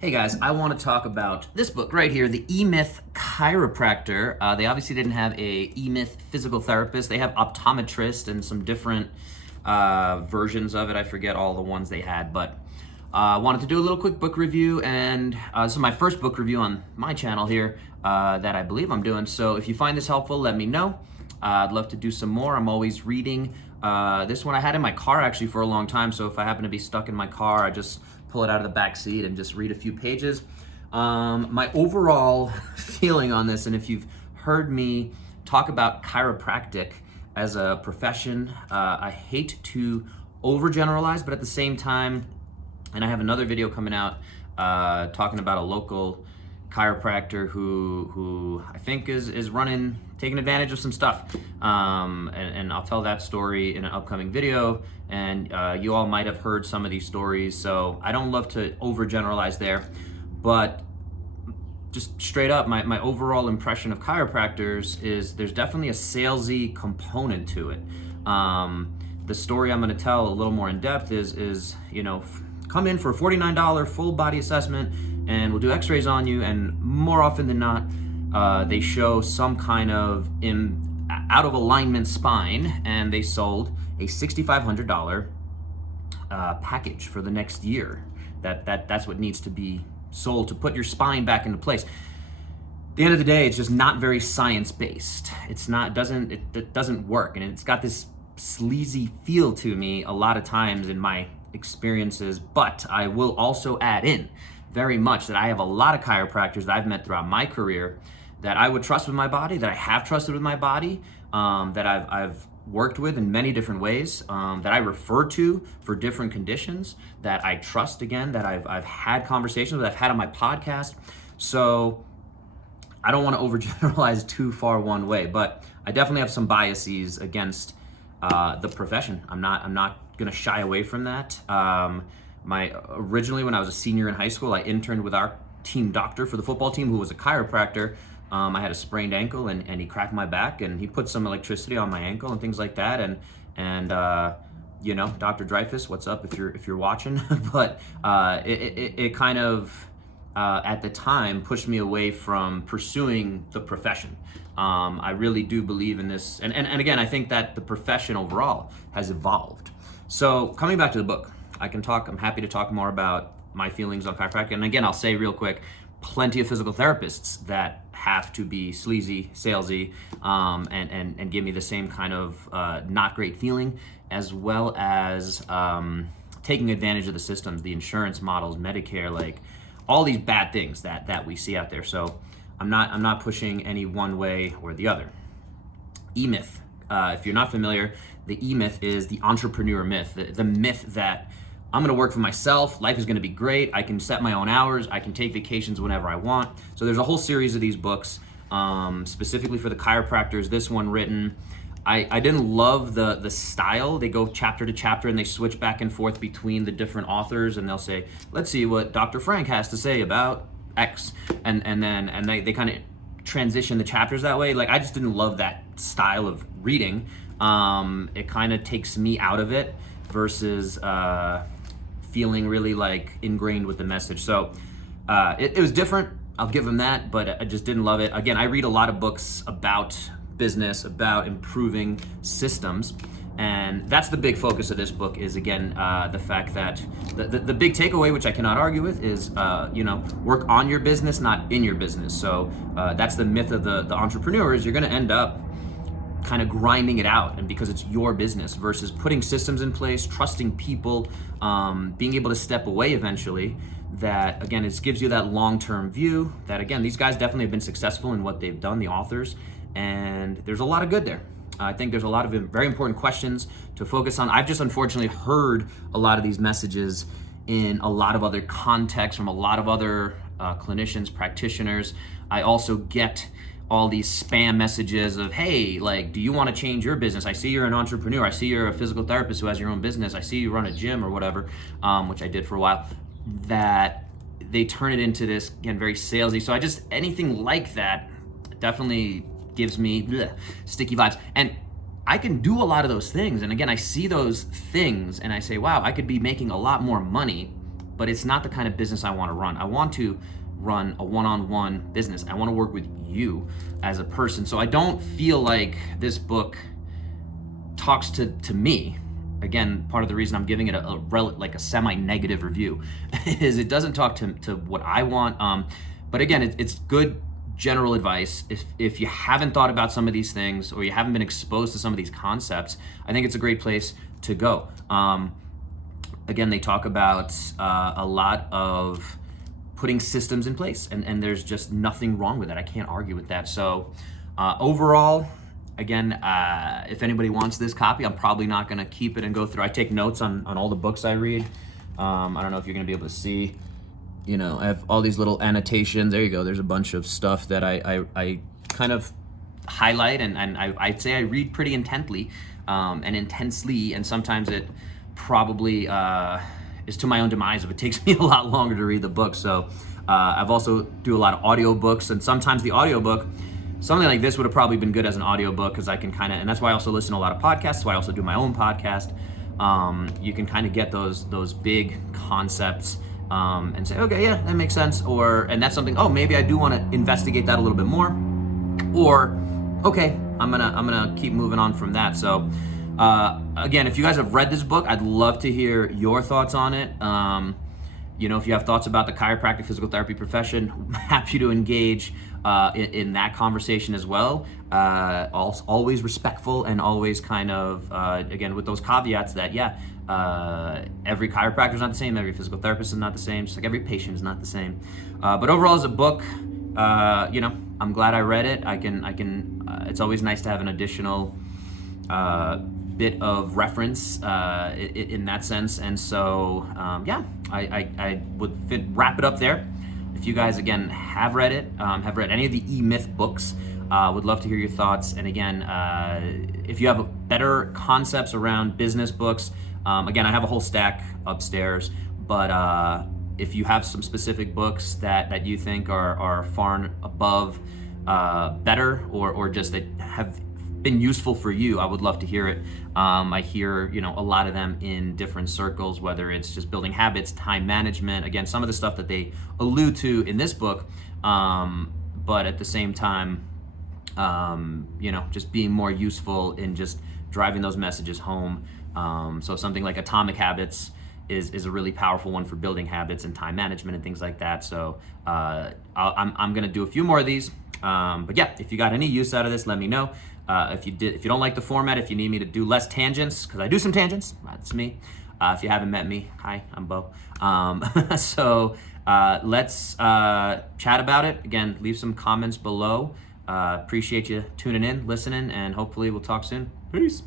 Hey guys, I want to talk about this book right here, the E-Myth Chiropractor. They obviously didn't have a E-Myth physical therapist. They have optometrist and some different versions of it. I forget all the ones they had, but I wanted to do a little quick book review, and this is my first book review on my channel here that I believe I'm doing. So if you find this helpful, let me know. I'd love to do some more. I'm always reading. This one I had in my car actually for a long time, so if I happen to be stuck in my car, I just pull it out of the back seat and just read a few pages. My overall feeling on this, and if you've heard me talk about chiropractic as a profession, I hate to overgeneralize, but at the same time, and I have another video coming out talking about a local chiropractor who I think is taking advantage of some stuff, and I'll tell that story in an upcoming video, and you all might have heard some of these stories, so I don't love to overgeneralize there, but just straight up, my overall impression of chiropractors is there's definitely a salesy component to it. The story I'm going to tell a little more in depth is come in for a $49 full body assessment and we'll do x-rays on you, and more often than not they show some kind of out of alignment spine, and they sold a $6,500 package for the next year. That's what needs to be sold to put your spine back into place. At the end of the day, it's just not very science-based. It doesn't work, and it's got this sleazy feel to me a lot of times in my experiences. But I will also add in very much that I have a lot of chiropractors that I've met throughout my career that I would trust with my body, that I have trusted with my body, that I've worked with in many different ways, that I refer to for different conditions, that I trust again, that I've had conversations with, I've had on my podcast. So I don't want to overgeneralize too far one way, but I definitely have some biases against the profession. I'm not gonna shy away from that. Originally, when I was a senior in high school, I interned with our team doctor for the football team, who was a chiropractor. I had a sprained ankle, and he cracked my back, and he put some electricity on my ankle and things like that. And Dr. Dreyfus, what's up if you're watching? But it kind of at the time pushed me away from pursuing the profession. I really do believe in this, and again, I think that the profession overall has evolved. So coming back to the book, I'm happy to talk more about my feelings on chiropractic. And again, I'll say real quick, plenty of physical therapists that have to be sleazy, salesy, and give me the same kind of not great feeling, as well as taking advantage of the systems, the insurance models, Medicare, like all these bad things that we see out there. So I'm not pushing any one way or the other. E-Myth. If you're not familiar, the E-Myth is the entrepreneur myth, the myth that I'm gonna work for myself, life is gonna be great, I can set my own hours, I can take vacations whenever I want. So there's a whole series of these books, specifically for the chiropractors. This one written, I didn't love the style. They go chapter to chapter and they switch back and forth between the different authors, and they'll say, let's see what Dr. Frank has to say about X, and they kind of transition the chapters that way. Like, I just didn't love that style of reading. It kind of takes me out of it versus feeling really like ingrained with the message. So it was different, I'll give them that, but I just didn't love it. Again, I read a lot of books about business, about improving systems, and that's the big focus of this book, is again the fact that the big takeaway, which I cannot argue with, is work on your business, not in your business. So that's the myth of the entrepreneur, is you're going to end up kind of grinding it out, and because it's your business, versus putting systems in place, trusting people, being able to step away eventually. That again, it gives you that long-term view that again, these guys definitely have been successful in what they've done, the authors, and there's a lot of good there. I think there's a lot of very important questions to focus on. I've just unfortunately heard a lot of these messages in a lot of other contexts from a lot of other clinicians, practitioners. I also get all these spam messages of, hey, like, do you want to change your business? I see you're an entrepreneur. I see you're a physical therapist who has your own business. I see you run a gym or whatever, which I did for a while. That they turn it into this, again, very salesy. So anything like that definitely gives me sticky vibes. And I can do a lot of those things. And again, I see those things and I say, wow, I could be making a lot more money but it's not the kind of business I want to run. I want to run a one-on-one business. I want to work with you as a person. So I don't feel like this book talks to me. Again, part of the reason I'm giving it a semi-negative review is it doesn't talk to what I want. But again, it's good general advice. If you haven't thought about some of these things, or you haven't been exposed to some of these concepts, I think it's a great place to go. Again, they talk about a lot of putting systems in place, and there's just nothing wrong with that. I can't argue with that. So overall, again, if anybody wants this copy, I'm probably not going to keep it and go through. I take notes on all the books I read. I don't know if you're going to be able to see. You know, I have all these little annotations. There you go. There's a bunch of stuff that I kind of highlight, and I'd say I read pretty intently and intensely, and sometimes it probably is to my own demise if it takes me a lot longer to read the book. So I've also do a lot of audiobooks, and sometimes the audiobook, something like this would have probably been good as an audiobook, because I can kind of, and that's why I also listen to a lot of podcasts, that's why I also do my own podcast. You can kind of get those big concepts and say, okay, yeah, that makes sense. And that's something, oh, maybe I do want to investigate that a little bit more. Or, okay, I'm gonna keep moving on from that. So again, if you guys have read this book, I'd love to hear your thoughts on it. You know, if you have thoughts about the chiropractic physical therapy profession, I'm happy to engage in that conversation as well. Always respectful, and always kind of, again, with those caveats that, every chiropractor is not the same, every physical therapist is not the same, just like every patient is not the same. But overall, as a book, you know, I'm glad I read it. I can. It's always nice to have an additional bit of reference in that sense, and so I would wrap it up there. If you guys again have read it, have read any of the E-Myth books, would love to hear your thoughts. And again, if you have better concepts around business books, again, I have a whole stack upstairs, but if you have some specific books that you think are far and above better, or just that have been useful for you, I would love to hear it. I hear, you know, a lot of them in different circles, whether it's just building habits, time management, again, some of the stuff that they allude to in this book, but at the same time, you know, just being more useful in just driving those messages home. So something like Atomic Habits is a really powerful one for building habits and time management and things like that. So I'm gonna do a few more of these. But yeah, if you got any use out of this, let me know. If you don't like the format, if you need me to do less tangents, because I do some tangents, that's me. If you haven't met me, hi, I'm Bo. So let's chat about it. Again, leave some comments below. Appreciate you tuning in, listening, and hopefully we'll talk soon. Peace.